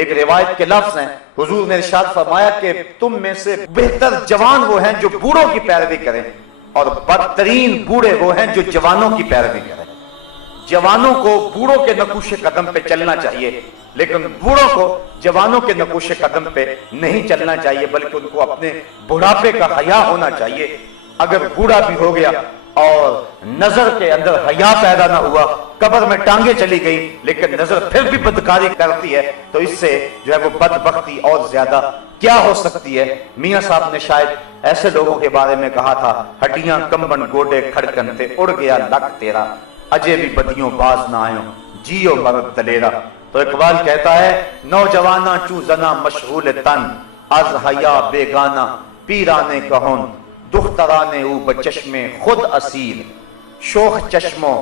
ایک روایت کے لفظ ہیں، حضور نے ارشاد فرمایا کہ تم میں سے بہتر جوان وہ ہیں جو بوڑھوں کی پیروی کریں، اور بدترین بوڑھے وہ ہیں جو جوانوں کی پیروی کریں۔ جوانوں کو بوڑھوں کے نقوش قدم پہ چلنا چاہیے، لیکن بوڑھوں کو جوانوں کے نقوش قدم پہ نہیں چلنا چاہیے، بلکہ ان کو اپنے بڑھاپے کا حیا ہونا چاہیے۔ اگر بوڑھا بھی ہو گیا اور نظر کے اندر حیا پیدا نہ ہوا، قبر میں ٹانگیں چلی گئی لیکن نظر پھر بھی بدکاری کرتی ہے، تو اس سے جو ہے وہ بدبختی اور زیادہ کیا ہو سکتی ہے۔ میاں صاحب نے شاید ایسے لوگوں کے بارے میں کہا تھا، ہڈیاں کمبن گوڈے کھڑکن تے اڑ گیا لک تیرا، اجے بھی بدیوں باز نہ آئوں جیو مرد دلیرا۔ تو اقبال کہتا ہے، نوجواناں چو زنا مشغول تن، از حیا بیگانہ پیرانے کہون، دخترانے او بچشم خود اسیر، شوخ چشموں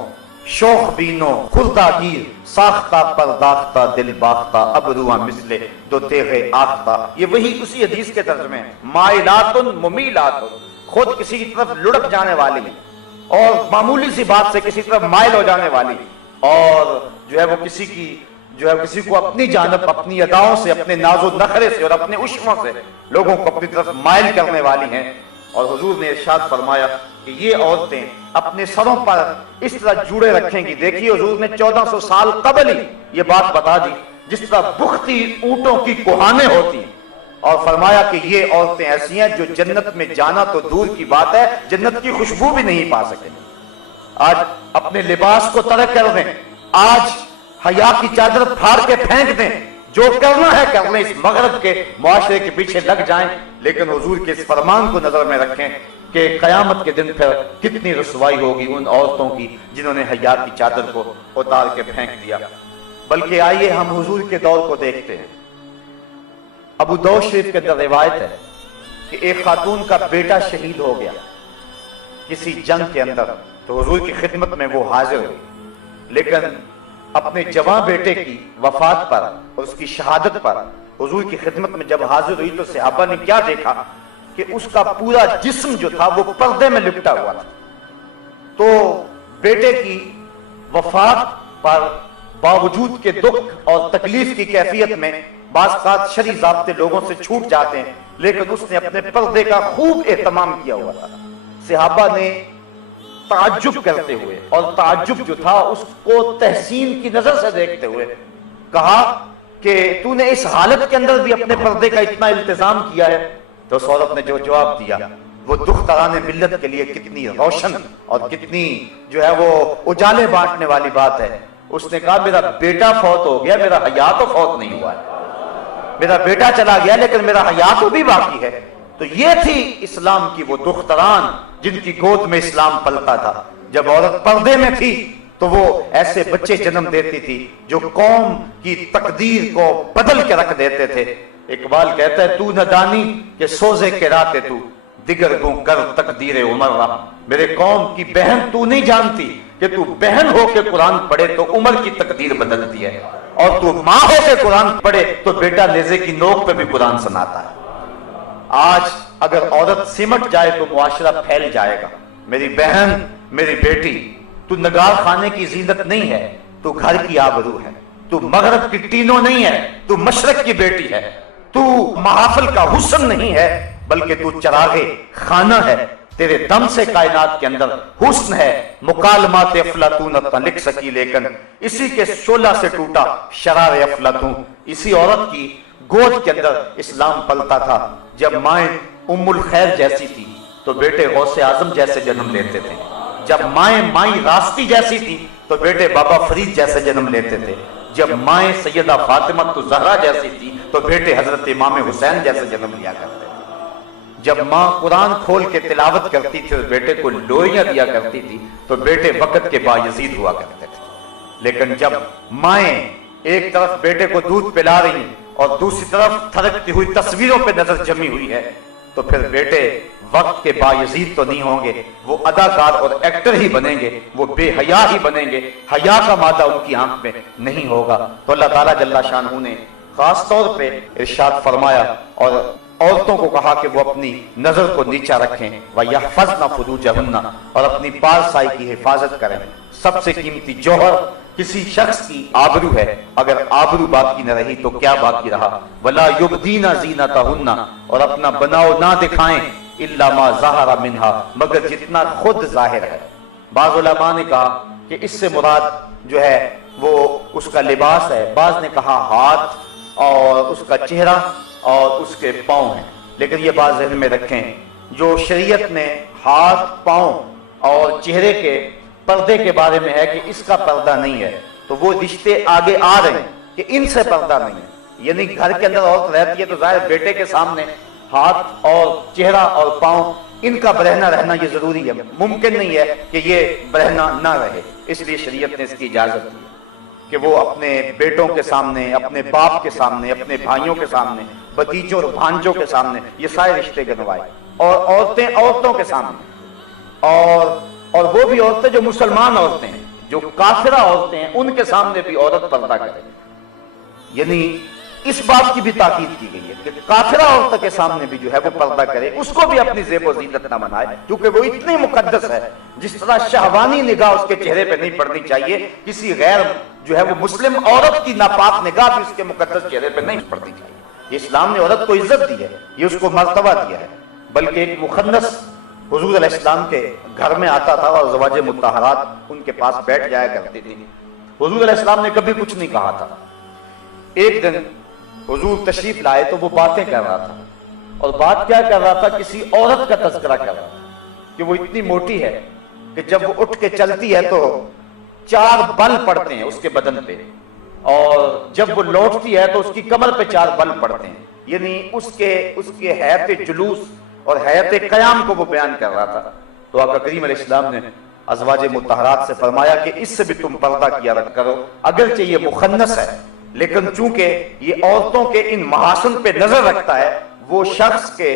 شوخ بینوں خردہ گیر، ساختہ پرداختہ دل باختہ ابروان مثل دو تیغ آختہ۔ یہ وہی اسی حدیث کے ترجمے ہیں، مائلات ممیلات، خود کسی کی طرف لڑک جانے والی اور معمولی سی بات سے کسی طرف مائل ہو جانے والی، اور جو ہے وہ کسی کو اپنی جانب اپنی اداؤں سے، اپنے ناز و نخرے سے اور اپنے عشموں سے لوگوں کو اپنی طرف مائل کرنے والی ہیں۔ اور حضور نے ارشاد فرمایا کہ یہ عورتیں اپنے سروں پر اس طرح جوڑے رکھیں گی۔ دیکھیے حضور نے 1400 سال قبل ہی یہ بات بتا دی، جس طرح بختی اونٹوں کی کوہانیں ہوتی ہیں، اور فرمایا کہ یہ عورتیں ایسی ہیں جو جنت میں جانا تو دور کی بات ہے، جنت کی خوشبو بھی نہیں پا سکیں۔ آج اپنے لباس کو ترک کر دیں، آج حیا کی چادر پھاڑ کے پھینک دیں، جو کرنا ہے کر لیں، اس مغرب کے معاشرے کے پیچھے لگ جائیں، لیکن حضور کے اس فرمان کو نظر میں رکھیں کہ قیامت کے دن پھر کتنی رسوائی ہوگی ان عورتوں کی جنہوں نے حیا کی چادر کو اتار کے پھینک دیا۔ بلکہ آئیے ہم حضور کے دور کو دیکھتے ہیں۔ ابو داؤد شریف کے اندر روایت ہے کہ ایک خاتون کا بیٹا شہید ہو گیا کسی جنگ کے اندر، تو حضور کی خدمت میں وہ حاضر ہوئی، لیکن اپنے جوان بیٹے کی وفات پر اور اس کی شہادت پر حضور کی خدمت میں جب حاضر ہوئی تو صحابہ نے کیا دیکھا کہ اس کا پورا جسم جو تھا وہ پردے میں لپٹا ہوا تھا۔ تو بیٹے کی وفات پر باوجود کے دکھ اور تکلیف کی کیفیت میں بعض اوقات شرعی ضابطے لوگوں سے چھوٹ جاتے ہیں، لیکن اس نے اپنے پردے کا خوب اہتمام کیا ہوا تھا۔ صحابہ نے تعجب کرتے ہوئے، اور تعجب جو تھا اس کو تحسین کی نظر سے دیکھتے ہوئے، کہا کہ تو نے اس حالت کے اندر بھی اپنے پردے کا اتنا التزام کیا ہے؟ تو اس عورت نے جو جواب دیا وہ دختران ملت کے لیے کتنی روشن اور کتنی جو ہے وہ اجالے بانٹنے والی بات ہے۔ اس نے کہا میرا بیٹا فوت ہو گیا، میرا حیا تو فوت نہیں ہوا ہے، میرا بیٹا چلا گیا لیکن میرا حیا تو بھی باقی ہے۔ تو یہ تھی اسلام کی وہ دختران جن کی گود میں اسلام پلتا تھا۔ جب عورت پردے میں تھی تو وہ ایسے بچے جنم دیتی تھی جو قوم کی تقدیر کو بدل کے رکھ دیتے تھے۔ اقبال کہتا ہے، تو نہ دانی کہ سوزے کے راتے تو دیگر گوں کر تقدیر عمر رہا۔ میرے قوم کی بہن تو نہیں جانتی کہ تو بہن ہو کے قرآن پڑھے تو عمر کی تقدیر بدلتی ہے، اور تو ماں ہو کے قرآن پڑھے تو بیٹا نیزے کی نوک پہ بھی قرآن سناتا ہے۔ آج اگر عورت سمٹ جائے تو معاشرہ پھیل جائے گا۔ میری بہن، میری بیٹی، تو نگار خانے کی زینت نہیں ہے، تو گھر کی آبرو ہے، تو مغرب کی ٹینوں نہیں ہے، تو مشرق کی بیٹی ہے، تو محافل کا حسن نہیں ہے بلکہ تو چراغے خانہ ہے۔ تیرے دم سے کائنات کے اندر حسن ہے، مکالمات افلاطون نہ لکھ سکی لیکن اسی کے شعلہ سے ٹوٹا شرار افلاطون۔ اسی عورت کی گود کے اندر اسلام پلتا تھا۔ جب مائیں ام الخیر جیسی تھی تو بیٹے غوث اعظم جیسے جنم لیتے تھے، جب مائیں مائی راستی جیسی تھی تو بیٹے بابا فرید جیسے جنم لیتے تھے، جب مائیں سیدہ فاطمہ زہرا جیسی تھی تو بیٹے حضرت امام حسین جیسے جنم لیا کرتے تھے، جب ماں قرآن کھول کے تلاوت کرتی تھی اور بیٹے کو لوریاں دیا کرتی تھی تو بیٹے وقت کے بایزید ہوا کرتے تھے۔ لیکن جب مائیں ایک طرف بیٹے کو دودھ پلا رہی اور دوسری طرف تھرکتی ہوئی تصویروں پہ نظر جمی ہوئی ہے تو پھر بیٹے وقت کے بایزید تو نہیں ہوں گے، وہ اداکار اور ایکٹر ہی بنیں گے، وہ بے حیا ہی بنیں گے، حیا کا مادہ ان کی آنکھ میں نہیں ہوگا۔ تو اللہ تعالیٰ جل شانہ نے خاص طور پہ ارشاد فرمایا اور عورتوں کو کہا کہ وہ اپنی نظر کو نیچا رکھیں، وَيَحْفَظْنَ فُرُوجَهُنَّ، اور اپنی پارسائی کی حفاظت کریں۔ سب سے قیمتی جوہر، کسی شخص کی آبرو ہے، اگر آبرو باقی نہ رہی تو کیا باقی رہا؟ وَلَا يُبْدِينَ زِينَتَهُنَّ، اور اپنا بناؤ نہ دکھائیں، إِلَّا مَا ظَهَرَ مِنْهَا، مگر جتنا خود ظاہر ہے۔ بعض علماء نے کہا کہ اس سے مراد جو ہے وہ اس کا لباس ہے، بعض نے کہا ہاتھ اور اس کا چہرہ اور اس کے پاؤں ہیں، لیکن یہ بات ذہن میں رکھیں، جو شریعت نے ہاتھ، پاؤں اور چہرے کے پردے کے بارے میں ہے کہ اس کا پردہ نہیں ہے، تو وہ رشتے آگے آ رہے ہیں کہ ان سے پردہ نہیں ہے، یعنی گھر کے اندر عورت رہتی ہے تو ظاہر بیٹے کے سامنے ہاتھ اور چہرہ اور پاؤں ان کا برہنا رہنا یہ ضروری ہے، ممکن نہیں ہے کہ یہ برہنا نہ رہے، اس لیے شریعت نے اس کی اجازت دی کہ وہ اپنے بیٹوں کے سامنے، اپنے باپ کے سامنے، اپنے بھائیوں کے سامنے، بھتیجوں اور بھانجوں کے سامنے یہ سارے رشتے گنوائے، اور عورتیں عورتوں کے سامنے، اور وہ بھی عورتیں جو مسلمان عورتیں ہیں، جو کافرہ عورتیں ہیں، ان کے سامنے بھی عورت پردہ کرے، یعنی اس بات کی بھی تاکید کی گئی ہے کہ کافرہ عورت کے سامنے بھی جو ہے وہ پردہ کرے، اس کو بھی اپنی زیب و زینت نہ بنائے، کیونکہ وہ اتنی مقدس ہے، جس طرح شہوانی نگاہ اس کے چہرے پہ نہیں پڑنی چاہیے، کسی غیر جو ہے وہ مسلم عورت کی ناپاک نگاہ بھی اس کے مقدس چہرے پہ نہیں پڑنی چاہیے۔ یہ اسلام نے عورت کو عزت دی ہے، یہ اس کو مرتبہ دیا ہے، بلکہ ایک مخنث حضور علیہ السلام کے گھر میں آتا تھا اور زواج مطہرات ان کے پاس بیٹھ جایا کرتی تھی، حضور علیہ السلام نے کبھی کچھ نہیں کہا تھا۔ ایک دن حضور تشریف لائے تو وہ باتیں کر رہا تھا، اور بات کیا کر رہا تھا؟ کسی عورت کا تذکرہ کر رہا تھا کہ وہ اتنی موٹی ہے کہ جب وہ اٹھ کے چلتی ہے تو 4 بل پڑتے ہیں اس کے بدن پہ، اور جب وہ لوٹتی ہے تو اس کی کمر پہ 4 بل پڑتے ہیں، یعنی اس کے حیات جلوس اور حیات قیام کو وہ بیان کر رہا تھا۔ تو آقا کریم علیہ السلام نے ازواج مطہرات سے فرمایا کہ اس سے بھی تم پردہ کیا کرو، اگرچہ یہ مخنث ہے لیکن چونکہ یہ عورتوں کے ان محاسن پہ نظر رکھتا ہے، وہ شخص کے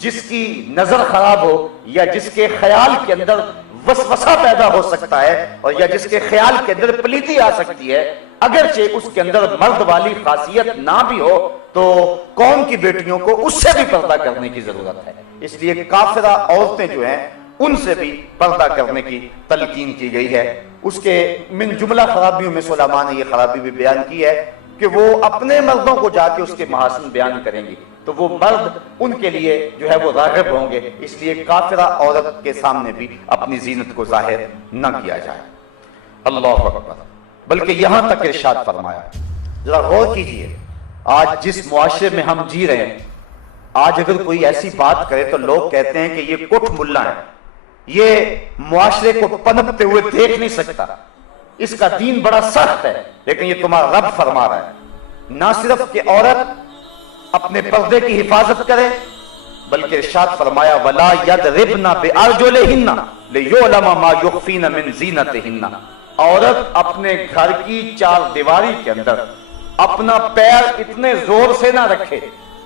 جس کی نظر خراب ہو یا جس کے خیال کے اندر وسوسہ پیدا ہو سکتا ہے اور یا جس کے خیال کے اندر پلیتی آ سکتی ہے، اگرچہ اس کے اندر مرد والی خاصیت نہ بھی ہو تو قوم کی بیٹیوں کو اس سے بھی پردہ کرنے کی ضرورت ہے، اس لیے کافرہ عورتیں جو ہیں ان سے بھی پردہ کرنے کی تلقین کی گئی ہے۔ اس کے من جملہ خرابیوں میں علماء نے یہ خرابی بھی بیان کی ہے کہ وہ اپنے مردوں کو جا کے اس کے محاسن بیان کریں گی تو وہ مرد ان کے لیے جو ہے وہ راغب ہوں گے، اس لیے کافرہ عورت کے سامنے بھی اپنی زینت کو ظاہر نہ کیا جائے۔ اللہ اکبر۔ بلکہ یہاں تک ارشاد فرمایا، ذرا غور کیجئے، آج جس معاشرے میں ہم جی رہے ہیں، آج اگر کوئی ایسی بات کرے تو لوگ کہتے ہیں کہ یہ کٹ ملا ہے، یہ معاشرے کو پنپتے ہوئے دیکھ نہیں سکتا، اس کا دین بڑا سخت ہے، لیکن یہ تمہارا رب فرما رہا ہے نہ صرف کہ عورت اپنے پردے کی حفاظت کرے بلکہ ارشاد فرمایا وَلَا يَضْرِبْنَ بِأَرْجُلِهِنَّ لِيُعْلَمَ مَا يُخْفِينَ مِنْ زِينَتِهِنَّ، عورت اپنے گھر کی 4 دیواری کے اندر اپنا پیر اتنے زور سے نہ رکھے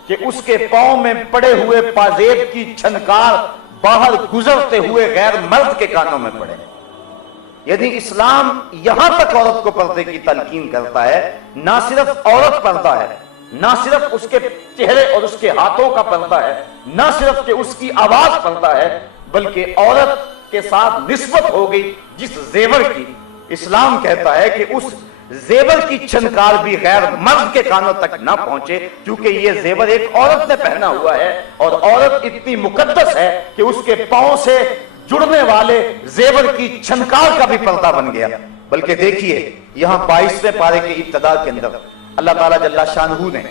کہ اس کے پاؤں میں پڑے ہوئے پازیب کی چھنکار باہر گزرتے ہوئے غیر مرد کے کانوں میں پڑے۔ یعنی اسلام یہاں تک عورت کو پردے کی تلقین کرتا ہے، نہ صرف عورت پردہ ہے، نہ صرف اس کے چہرے اور اس کے ہاتھوں کا پردہ ہے، نہ صرف کہ اس کی آواز پردہ ہے، بلکہ عورت کے ساتھ نسبت ہو گئی جس زیور کی، اسلام کہتا ہے کہ اس زیور کی چھنکار بھی غیر مرد کے کانوں تک نہ پہنچے، کیونکہ یہ زیور ایک عورت نے پہنا ہوا ہے اور عورت اتنی مقدس ہے کہ اس کے پاؤں سے جڑنے والے زیور کی چھنکار کا بھی پردہ بن گیا۔ بلکہ دیکھیے یہاں 22ویں پارے کے ابتدا کے اندر اللہ تعالیٰ جل شانہ نے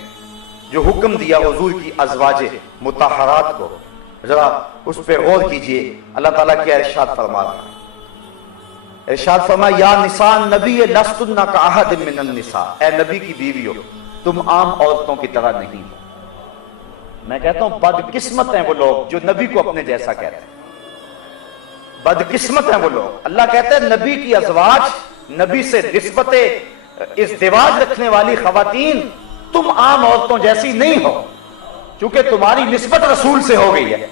جو حکم دیا حضور کی ازواج مطہرات کو، ذرا اس پہ غور کیجئے، اللہ تعالیٰ کیا ارشاد فرما رہا ہے۔ ارشاد فرما یا نساء النبی لستن کاحد من النساء، اے نبی کی بیویوں تم عام عورتوں کی طرح نہیں ہو۔ میں کہتا ہوں بدقسمت ہیں وہ لوگ جو نبی کو اپنے جیسا کہتے ہیں، بدقسمت ہیں وہ لوگ۔ اللہ کہتے ہیں نبی کی ازواج، نبی سے نسبت ازدواج رکھنے والی خواتین تم عام عورتوں جیسی نہیں ہو، کیونکہ تمہاری نسبت رسول سے ہو گئی ہے۔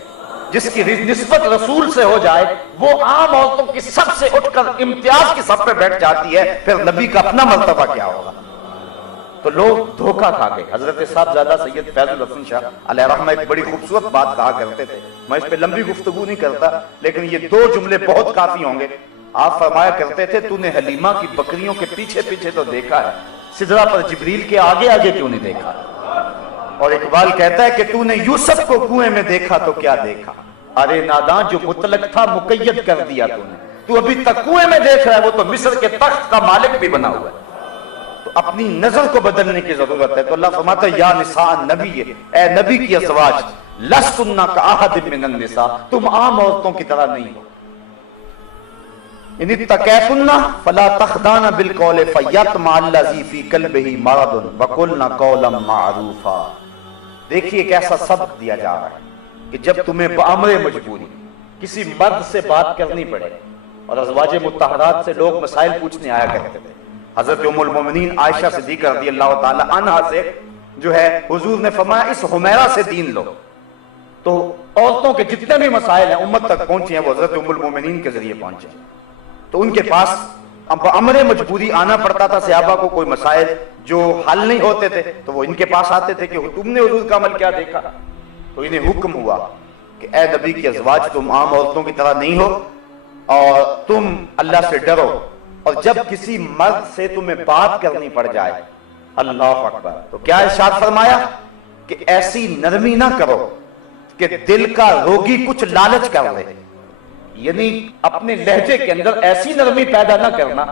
جس کی نسبت رسول سے ہو جائے وہ عام عورتوں کی سب سے اٹھ کر امتیاز کی سب پہ بیٹھ جاتی ہے، پھر نبی کا اپنا مرتبہ کیا ہوگا؟ تو لوگ دھوکہ کھا گئے۔ حضرت صاحبزادہ سید فیض الحسن شاہ علیہ رحمہ ایک بڑی خوبصورت بات کہا کرتے تھے، میں اس پہ لمبی گفتگو نہیں کرتا لیکن یہ 2 جملے بہت کافی ہوں گے۔ آپ فرمایا کرتے تھے تو نے حلیمہ کی بکریوں کے پیچھے پیچھے تو دیکھا ہے، سدرہ پر جبریل کے آگے آگے کیوں نہیں دیکھا؟ اور اقبال کہتا ہے کہ تو نے یوسف کو کنویں میں دیکھا تو کیا دیکھا؟ ارے ناداں جو مطلق تھا مقید کر دیا تو نے، تو ابھی تک کنویں میں دیکھ رہا ہے، وہ تو مصر کے تخت کا مالک بھی بنا ہوا ہے۔ تو اپنی نظر کو بدلنے کی ضرورت ہے۔ تو اللہ فرماتا ہے یا نساء النبی، اے نبی کی ازواج، لستن کاحد من النساء، تم عام عورتوں کی طرح نہیں ہو۔ ان اتقیتن فلا تخضعن بالقول فیطمع الذی فی قلبہ مرض وقلن قولا معروفا۔ دیکھیے ایک ایسا سبق دیا جا رہا ہے کہ جب تمہیں بامر مجبوری کسی مرد سے بات کرنی پڑے، اور ازواج مطہرات سے لوگ مسائل پوچھنے آیا کرتے تھے، حضرت ام المومنین عائشہ صدیقہ رضی اللہ تعالی عنہا سے جو ہے حضور نے فرمایا اس حمیرہ سے دین لو۔ تو عورتوں کے جتنے بھی مسائل ہیں امت تک پہنچے ہیں وہ حضرت ام المومنین کے ذریعے پہنچے، تو ان کے پاس امر مجبوری آنا پڑتا تھا۔ صحابہ کو کوئی مسائل جو حل نہیں ہوتے تھے تو وہ ان کے پاس آتے تھے کہ تم نے حضور کا عمل کیا دیکھا؟ تو انہیں حکم ہوا کہ اے نبی کی ازواج، تم عام عورتوں کی طرح نہیں ہو اور تم اللہ سے ڈرو، اور جب کسی مرد سے تمہیں بات کرنی پڑ جائے، اللہ اکبر، تو کیا ارشاد فرمایا کہ ایسی نرمی نہ کرو کہ دل کا روگی کچھ لالچ کر لے، یعنی اپنے لہجے کے اندر ایسی نرمی پیدا نہ کرنا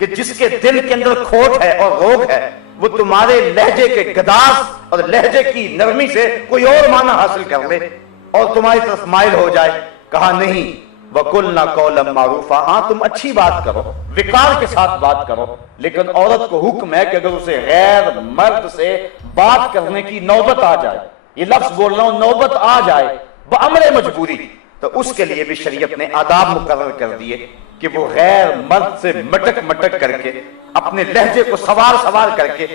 کہ جس کے دل کے اندر کھوٹ ہے اور روگ ہے وہ تمہارے لہجے کے گداز اور لہجے کی نرمی سے کوئی اور معنی حاصل کر لے اور تمہاری طرف مائل ہو جائے۔ کہا نہیں، وَقُلْنَا قَوْلًا مَعْرُوفًا، ہاں تم اچھی بات کرو، وقار کے ساتھ بات کرو، لیکن عورت کو حکم ہے کہ اگر اسے غیر مرد سے بات کرنے کی نوبت آ جائے، یہ لفظ بول رہا ہوں، نوبت آ جائے بامر مجبوری، تو اس کے لیے بھی شریعت نے آداب مقرر کر دیے کہ وہ غیر مرد سے مٹک مٹک کر کے، اپنے لہجے کو سوار سوار کر کے،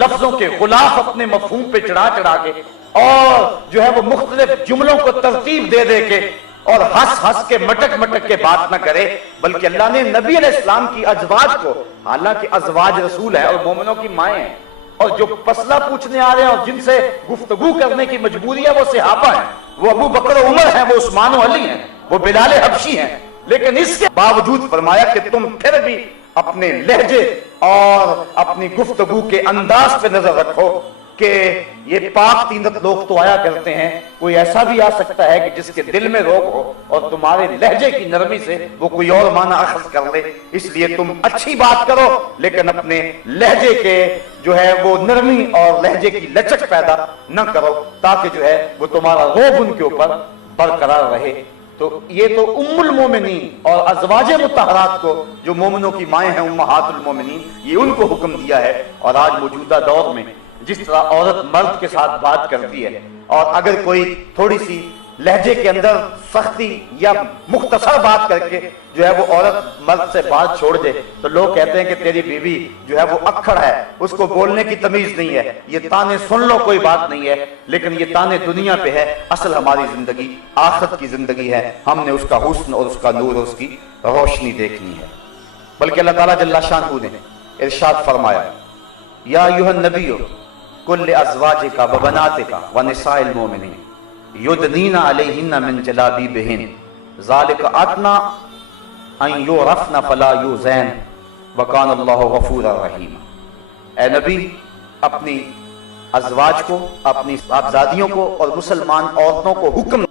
لفظوں کے غلاف اپنے مفہوم پہ چڑھا چڑھا کے، اور جو ہے وہ مختلف جملوں کو ترتیب دے دے کے، اور ہنس ہنس کے مٹک مٹک کے بات نہ کرے، بلکہ اللہ نے نبی علیہ السلام کی ازواج کو، حالانکہ ازواج رسول ہیں اور مومنوں کی مائیں ہیں، اور جو مسئلہ پوچھنے آ رہے ہیں اور جن سے گفتگو کرنے کی مجبوری ہے وہ صحابہ ہیں، وہ ابو بکر و عمر ہیں، وہ عثمان و علی ہیں، وہ بلال حبشی ہیں، لیکن اس کے باوجود فرمایا کہ تم پھر بھی اپنے لہجے اور اپنی گفتگو کے انداز پہ نظر رکھو کہ یہ پاک تینت لوگ تو آیا کرتے ہیں، کوئی ایسا بھی آ سکتا ہے کہ جس کے دل میں روگ ہو اور تمہارے لہجے کی نرمی سے وہ کوئی اور معنی اخذ کر لے، اس لیے تم اچھی بات کرو لیکن اپنے لہجے کے جو ہے وہ نرمی اور لہجے کی لچک پیدا نہ کرو، تاکہ جو ہے وہ تمہارا روب ان کے اوپر برقرار رہے۔ تو یہ تو ام المومنین اور ازواج مطہرات کو جو مومنوں کی مائیں ہیں، امہات المومنین، یہ ان کو حکم دیا ہے۔ اور آج موجودہ دور میں جس طرح عورت مرد کے ساتھ بات کرتی ہے، اور اگر کوئی تھوڑی سی لہجے کے اندر سختی یا مختصر بات کر کے جو ہے وہ عورت مرد سے بات چھوڑ دے تو لوگ کہتے ہیں کہ تیری بیوی جو ہے وہ اکھڑ ہے، اس کو بولنے کی تمیز نہیں ہے، یہ تانے سن لو کوئی بات نہیں ہے، لیکن یہ تانے دنیا پہ ہے، اصل ہماری زندگی آخرت کی زندگی ہے، ہم نے اس کا حسن اور اس کا نور اور اس کی روشنی دیکھنی ہے۔ بلکہ اللہ تعالیٰ جل شانہ نے ارشاد فرمایا یا ایھا النبی قل لازواجک وبناتک ونساء المؤمنین یدنین علیہن من جلابیبہن ذالک ادنی ان یعرفن فلا یؤذین وکان اللہ غفورا رحیما۔ اے نبی، اپنی ازواج کو، اپنی صاحبزادیوں کو اور مسلمان عورتوں کو حکم